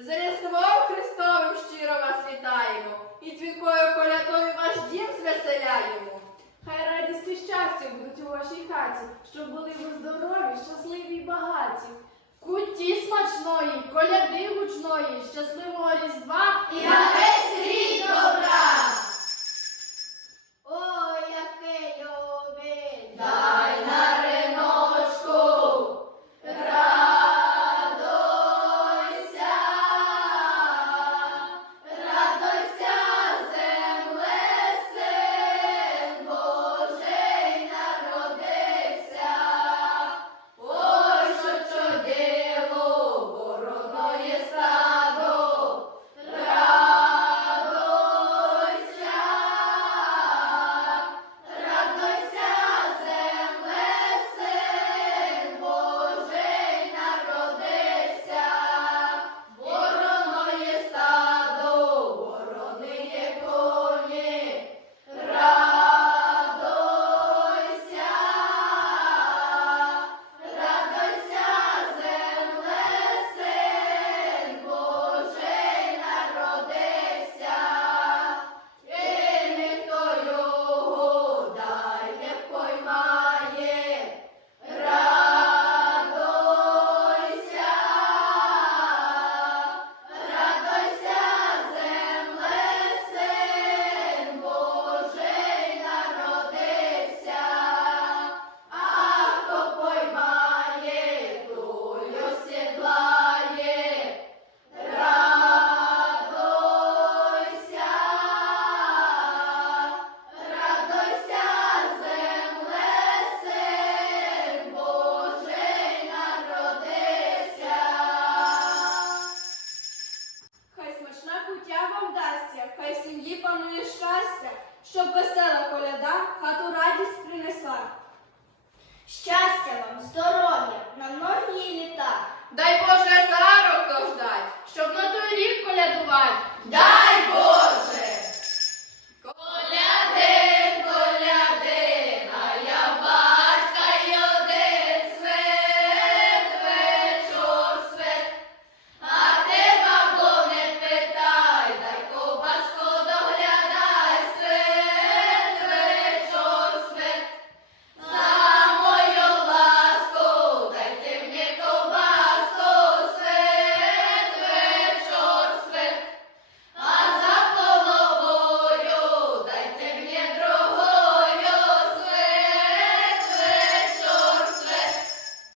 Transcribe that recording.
З Різдвом Христовим щиро вас вітаємо і дзвінкою колядою ваш дім звеселяємо. Хай радість і щастя будуть у вашій хаті, щоб були ви здорові, щасливі й багаті. Куті смачної, коляди гучної, щасливого Різдва смачна кутя вам дасться, хай сім'ї панує щастя, щоб весела коляда хату радість принесла. щастя вам, здоров'я на многі літа. Дай Боже